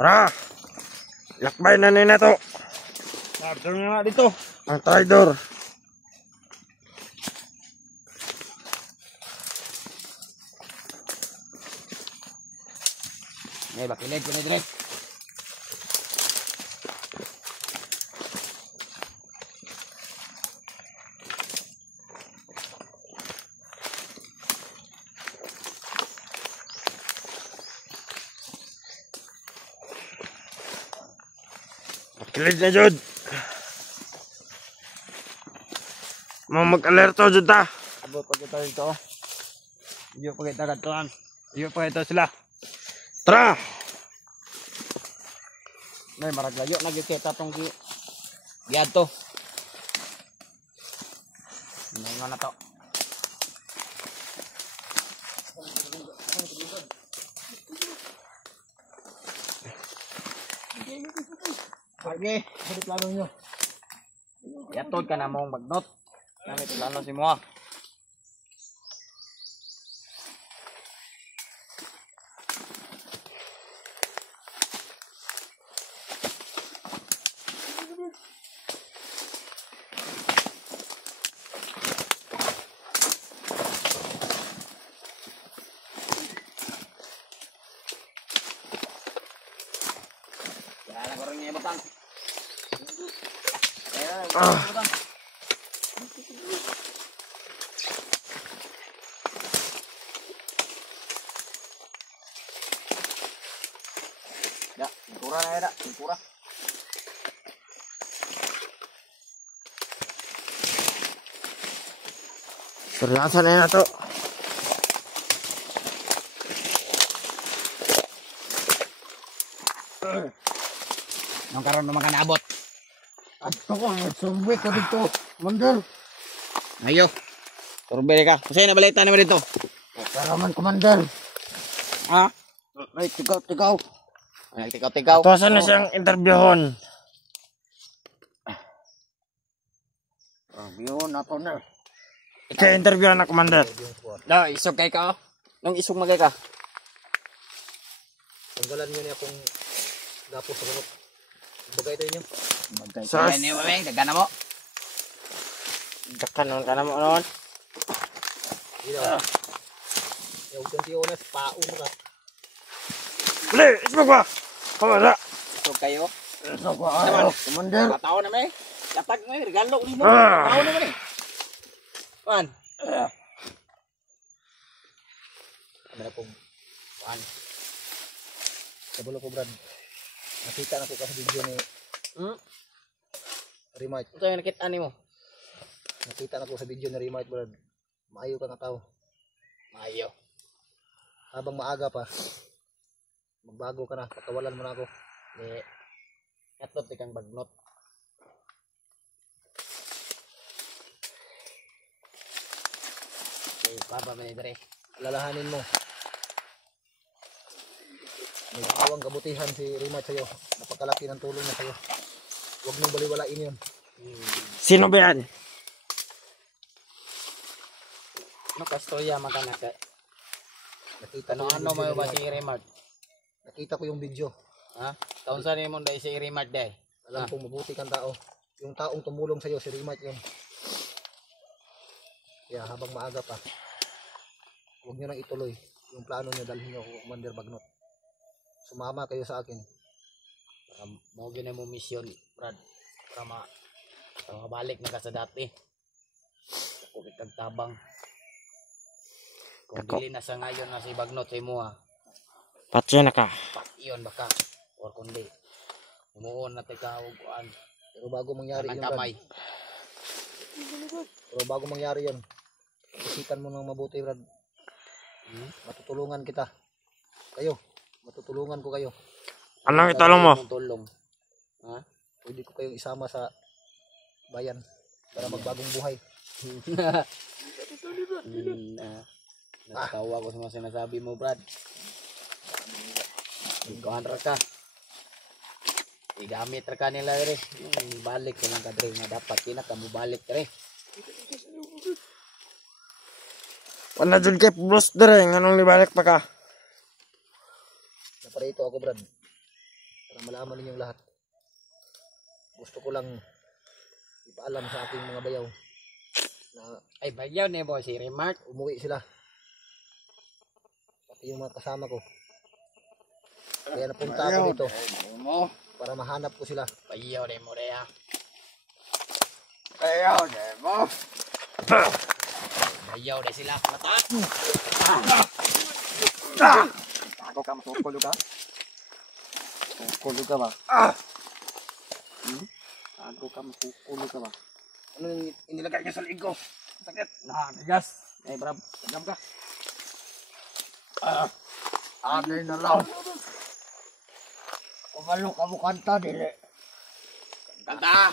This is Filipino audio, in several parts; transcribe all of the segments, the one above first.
Tara! Lakbay na nila to. Traitor na nga dito. Ang traitor. May bakilid ko na direct. Bakilid na jud. Mau mag-alerto jud ta. Abot pa kita dito. Iyo pa kita katuan. Iyo pa ito sila. Tara! May maraglayo nagkita tong giadto. Ano na to? Pagi, balik plano nyo. Yatod ka na mong magnot. Namit plano si Moa. Kaya ko rin niya batang. Ya, pintura na ya, pintura. Seryasan na to. Nung karon naman ka naabot. Ato ko, survey ko dito. Commander. Ayo. Turbay ka. Kasi nabalita naman dito. Karaman, Commander. Ha? Ay, tigaw. Ay, tigaw. Tuwasan na siyang interviewon. Yun, ako na. Ika-interview na, Commander. Da, isog kay ka. Nung isog magay ka. Tanggalan nyo niya kung gapo sa bunot. Bagay tayo nyo. Bagay Sas. ka niyo, mameng. Dagana mo. Dakanon ka na mo noon. Hindi na. Yung ganti oras, paon ka. Bali, ismag ba? Kamara. Isog kayo. Ismag ba? Ayaw, Commander. Matao na may. Lapag mo, regalo ni mo. Ah. Matao naman eh. Pan. Kamera po. Paano? Kabulo ko, Brad. Nakita na ko kasi video ni Remite. Ito yung nakita ni mo. Nakita na ko sa video ni Remite, Brad. Maayo ka nga tao. Mayo. Habang maaga pa, magbago ka na. Patawalan mo na ako. Di. Katot ikang bagnot. Okay, baba mo ni Dre. Lalahanin mo. May awang kabutihan si Remite sa'yo. Napakalaki ng tulong niya sa'yo. Huwag mong baliwalain yun. Sino ba yan? Makastorya makanaka. Nakita ko Ano yung mo video ba ni si Remite. Remart? Nakita ko yung video. Ha? Taon sa mo dahil si Remart dahil. Alam kong mabuti kang tao. Yung taong tumulong sa'yo, si Remite yun. Kaya habang maaga pa, huwag nyo nang ituloy yung plano nyo, dalhin nyo ako, Commander Bagnot. Sumama kayo sa akin. Mo gina mo mission, Brad. Para mabalik na ka sa dati. Ako kitag tabang. Kung dili na sa ngayon na si Bagnot sa imo ha. Patyo na ka. Iyon baka. Or kundi. Umuon na tika uguan. Pero bago mangyari yun, Brad. Kamay. Pero bago mangyari yun, isipan mo ng mabuti, Brad. Matutulungan kita. Kayo. Matutulungan ko kayo. Anong italong mo? Tulong. Ha? Pwede ko kayong isama sa bayan para magbagong buhay. Natawa ko sa mga sinasabi mo, Brad. Ikaw ka. Igamit ra ka nila rin. Balik ko lang ka rin na dapat pinakamubalik rin. Wala dyan kay Bros Dre. Anong libalik pa ka? Naparito ako, Brad. Para malaman ninyong lahat. Gusto ko lang ipaalam sa aking mga bayaw na Ay, bayaw ni mo si Remark. umuwi sila. Pati yung mga kasama ko. Kaya napunta ako dito Mo. para mahanap ko sila. Bayaw ni mo rea. Ayaw, mo. Bayaw ni sila. Mata. Ako ka, masukulo ka? Masukulo ka ba? Ako ka, masukulo ka ba? Ano yung inilagay niya sa liig ko? Sakit. Nakatigas. Eh, brab. Tagam ka. Anay na lang. Kumalo ka mo kanta, dili. Kanta.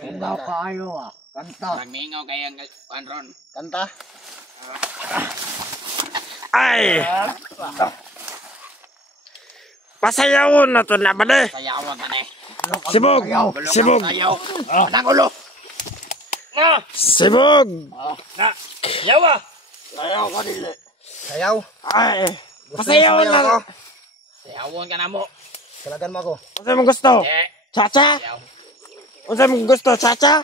Singaw kayo ah. Kanta. Magmingaw kayang panron. Kanta. Ay! Pasayawon na to na ba de? Sayawan ka na eh. Sibog! Sibog! Sayaw. Anang ulo. Na! Sibog! Na! Yawa! Ayaw ka, dili. Sayaw. Ay! Gusto Pasayawon niyo sumayaw na! ako? Sayawon ka na mo. Talagan mo ako. Unsa mo gusto? Eh. Chacha? Sayaw. Unsa mo gusto? Chacha?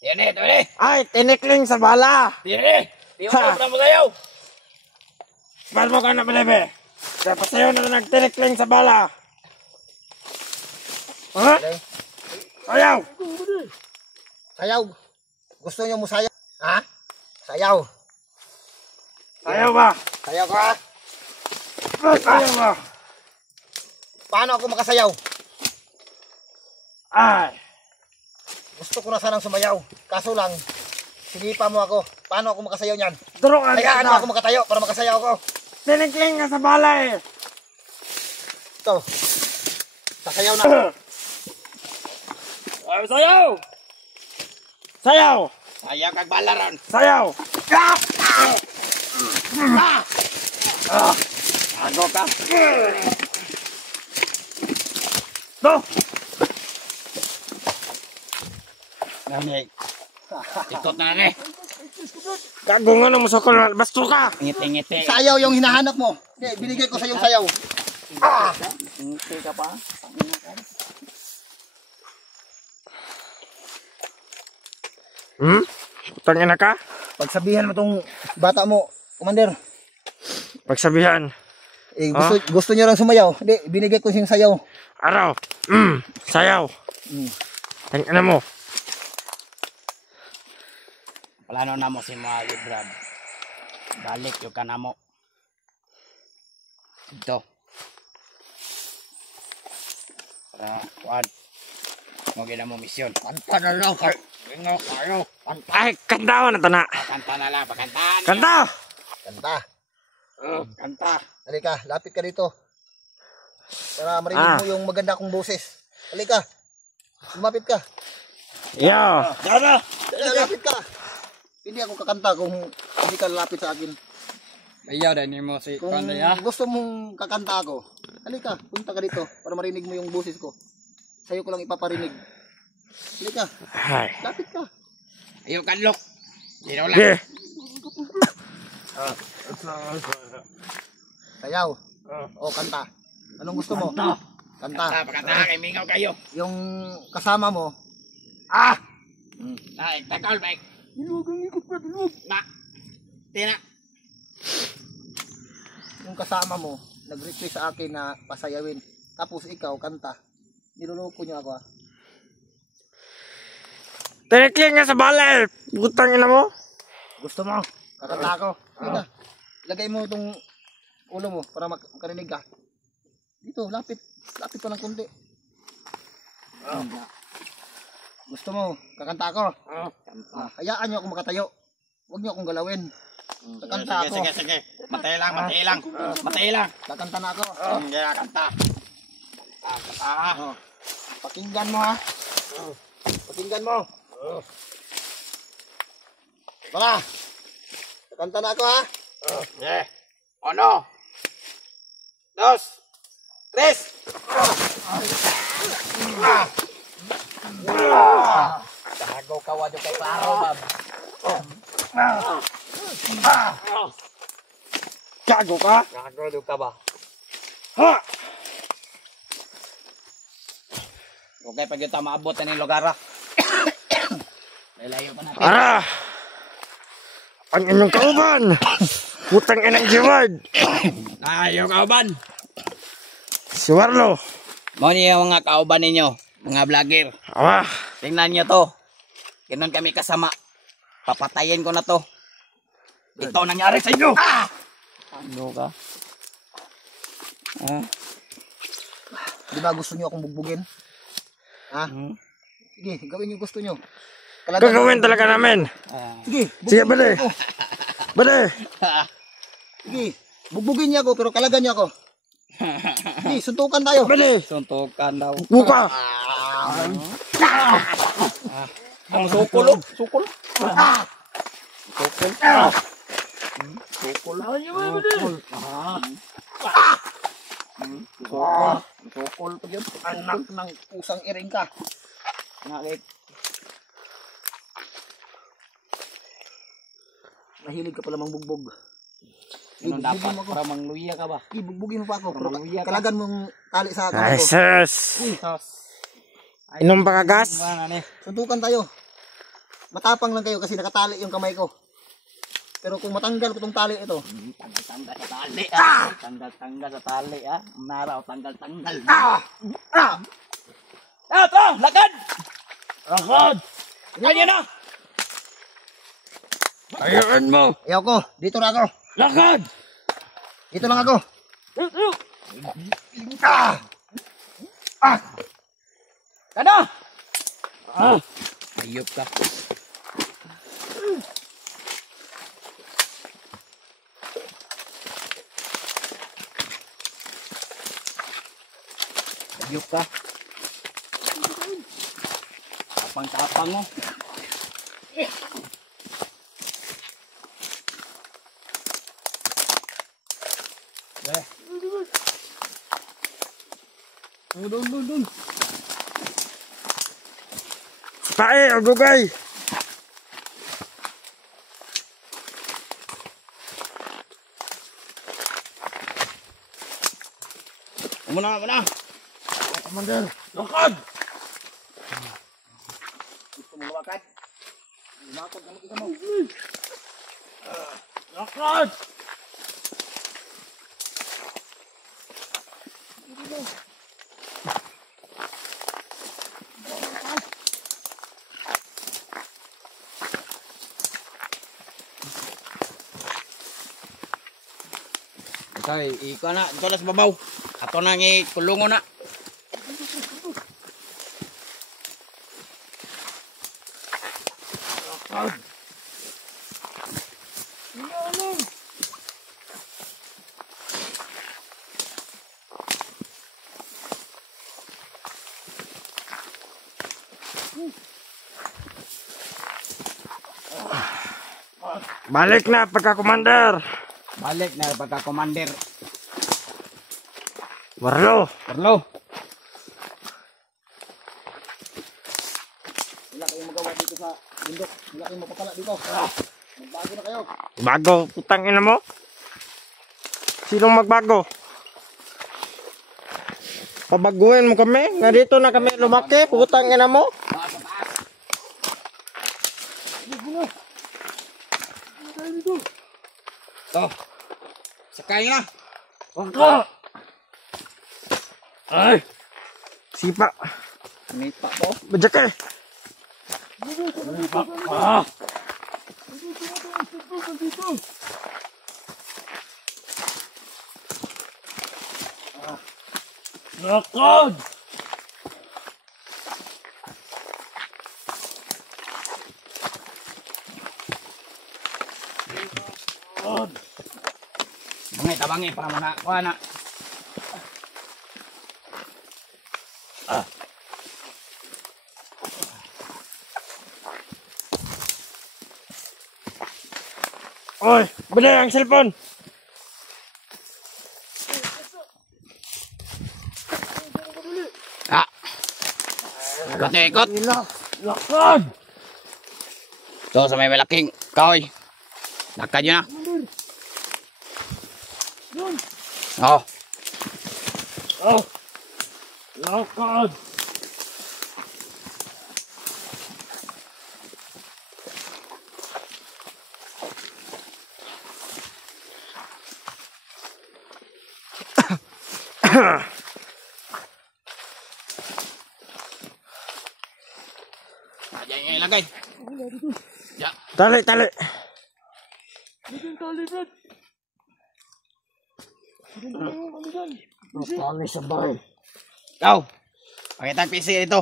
Tiyene, tiyene. Ay! Tinikling sa bala! Tiyene. Di mo Ha. na mo sayaw. Ba't mo ka na balebe? Kaya pasayaw na nagtinikling sa bala! Ha? Okay? Ayaw! Sayaw. Gusto niyo mo sayaw? Ha? Sayaw. Ayaw ba? Sayaw ka. Ayaw ba? Paano ako makasayaw? Ay! Gusto ko na sanang sumayaw. Kaso lang, sinipa mo ako. Paano ako makasayaw niyan? Durok ka Hayaan mo na! ako makatayo para makasayaw ako. Tinikling ka sa bala eh! Ito. Sasayaw na. Ay, sayaw! Sayaw! Sayaw kag balaran. Sayaw! Ano ka? To! Namig. Ikot na rin. Gago nga na musokol. Basto ka! Ngiti-ngiti. Sayaw yung hinahanap mo. Okay, binigay ko sa yung sayaw. Ngiti ka pa? Hmm? Tangina ka? Pagsabihan mo tong bata mo, Commander. Pagsabihan. Gusto niyo lang sumayaw. Hindi, binigay ko yung sayaw. Araw. Sayaw. Tangina mo. Plano na mo si mga Brad. Balik yung ka na mo. Ito. Para kuhan. Huwag na mo misyon. Kanta na lang kayo. Singaw kayo. Kanta. Ay, kanta na to na. Kanta na lang. Pakantaan. Kanta! Kanta. Kanta. Halika, lapit ka dito. Para marinig mo yung maganda kong boses. Halika. Lumapit ka. Yo. Dada. Lapit ka. Hindi ako kakanta kung hindi ka lalapit sa akin. Ayaw din mo si Kung gusto mong kakanta ako, halika, punta ka dito para marinig mo yung boses ko. Sa'yo ko lang ipaparinig. Halika, Ay. lapit ka. Ayaw kanlok. Sino lang. Sige. Sayaw. O, kanta. Anong gusto mo? Kanta. Kanta. Pakanta. Kay mingaw kayo. Yung kasama mo, Ay, takal bike. Na. Tina. yung kasama mo, nag-request sa akin na pasayawin. Tapos ikaw, kanta. Niloloko niyo ako Tinikling nga sa bala eh. Putang ina mo. Gusto mo? Kakanta ako. Halika. Lagay mo itong ulo mo para makarinig ka. Dito, lapit. Lapit pa ng kunti. Gusto mo? Kakanta ako. Hayaan niyo ako makatayo. Huwag niyo akong galawin. Kakanta ako. Sige. Matay lang. Matay lang. Kakanta na ako. Sige, kanta. Pakinggan mo ha. Pakinggan mo. Tara. Kakanta na ako ha. Uno. Dos. Tres. Gago ka wadyo kay klaro, bab. Gago ka. Gago ka ba? Ha! Okay, pag ito maabot na ng lugar ah. Lalayo pa natin. Ara! Ang inyong kauban! Putang inang Jeward! Ayaw kauban. Si Warlo! Mo niyo yung mga kauban ninyo, mga vlogger. Awa! Tingnan nyo to. Ganon kami kasama. Papatayin ko na to. Ito ang nangyari sa inyo. Ano ka? Di ba gusto nyo akong bugbugin? Ha? Sige, gawin yung gusto nyo. Gagawin talaga namin! Sige, Sige, bugbugin bali! niyo ako. Bali! Sige, bugbugin niya ako pero kalagan niya ako. Sige, suntukan tayo. Bali! Suntukan daw. Buka! Ang sukol oh. Sukol. Sukol. Sukol. Sukol pa yun. Anak ng pusang iring ka. Nakit. Mahilig ka pala mang bugbog. Ganun dapat para mangluya ka ba? Sige, bugbugin mo pa ako. Pero Maluya ka. kalagan mong tali sa Ay, kamay ko. sus! Inom pa kagas? Suntukan tayo. Matapang lang kayo kasi nakatali yung kamay ko. Pero kung matanggal ko tong tali ito, Tanggal sa tali ah. Tanggal sa tali ah. Naraw tanggal. Ito! Lakad! Akad! Ganyan na! Ayaan mo! ayaw ko. Dito na ako. Lakad! Dito lang ako. Kada! Ayop ka. Ayop ka. Tapang-tapang mo. Doon. Pae, agugay! Muna. Commander. Lakad! Gusto mo lumakad? Lumakad ka mag-isa mo. Lakad! Okay, ikaw na. Ito na sa babaw. Ato nang ikulungo na. Balik na pagka-commander! Balik na pagka-commander. Warlo! Carlo. Wala kayong magawa dito sa bundok. Wala kayong mapapala dito. Magbago na kayo. Bago, putang ina mo? Sinong magbago? Pabaguhin mo kami? Nga dito na kami lumaki, putang ina mo? Taas sa taas. To. Sakay na. Wangka! Ay! Sipa! May pa po. Bajak eh! Ah! Lakad! Tabangi para mana kuha na. Oy, bener ang cellphone. Ah. Ikot na ikot. Lakad! So sa may malaking kahoy. Lakad yun na. Oh. Oh! Lakad! Diyan yung ilagay. Ya. Tali, tali. Napangis sa bahay. Ikaw. Pakita ang PC ito.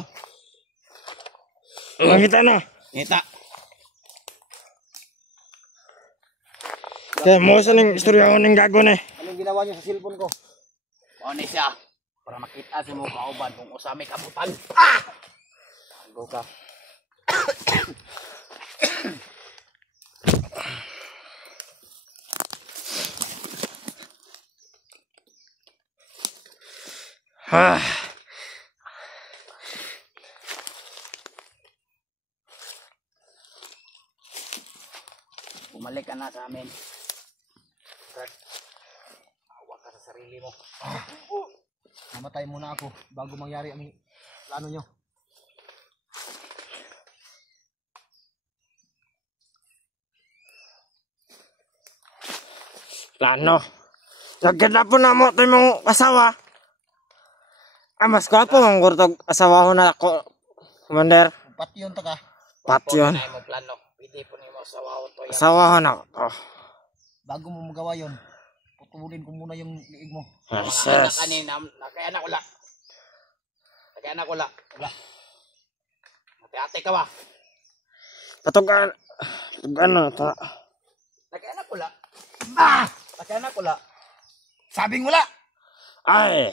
Makita na. Kita. Kaya mo sa ning istorya ko ning gago ni. Anong ginawa niyo sa cellphone ko? O ni siya. Para makita si mo kauban kung usami kabutan. Ah! Go ka. Ah. Bumalik ka na sa amin. Brad, awa ka sa sarili mo. Mamatay muna ako bago mangyari ang plano niyo. Plano. Nagkita po na mo ito mong asawa. Ah, mas gwapo ang gurtog asawa ko na ako, Commander. Patyon to ka. Pat yun. Pwede mo plano. Pwede po niyo masawa ko to yan. Asawa ko na ako. Bago mo magawa yon, putulin ko muna yung liig mo. Mga Yes, anak yes. kanina, nakaya ko la. Nakaya ko la. Wala. Ate ka ba? Patugan. Patugan na. Nakaya ko la. Ah! Nakaya ko la. Sabing wala! Ay.